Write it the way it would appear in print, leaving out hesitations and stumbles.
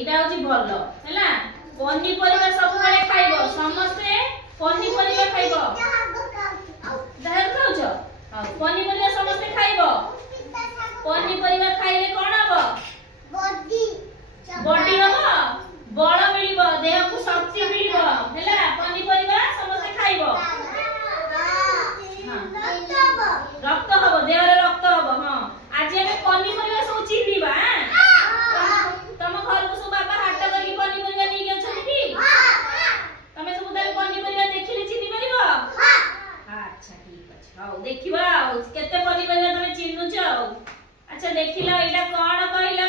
एटा होची भलो हैला पन्नी परिबा सब बेले खाइबो समस्ते पन्नी परिबा खाइबो दाल खाउछ हां पन्नी परिबा समस्ते खाइबो पन्नी परिबा खाइले कोन हबो बॉडी हबो बळ मिलिबो देह को शक्ति मिलिबो हैला पन्नी परिबा समस्ते खाइबो रक्त हबो देह रे रक्त हबो हां आज हमें पन्नी परिबा सब चिपिबा तम घर को सब बाबा हाट करके पन्नी परिबा नै गेल छथि कि तमे सब ताले पन्नी परिबा देखिले चिनि परिबो अच्छा ठीक अछि हां देखिबा केते पन्नी परिबा तमे चिन्नु छ अच्छा देखिला एटा कोन कहला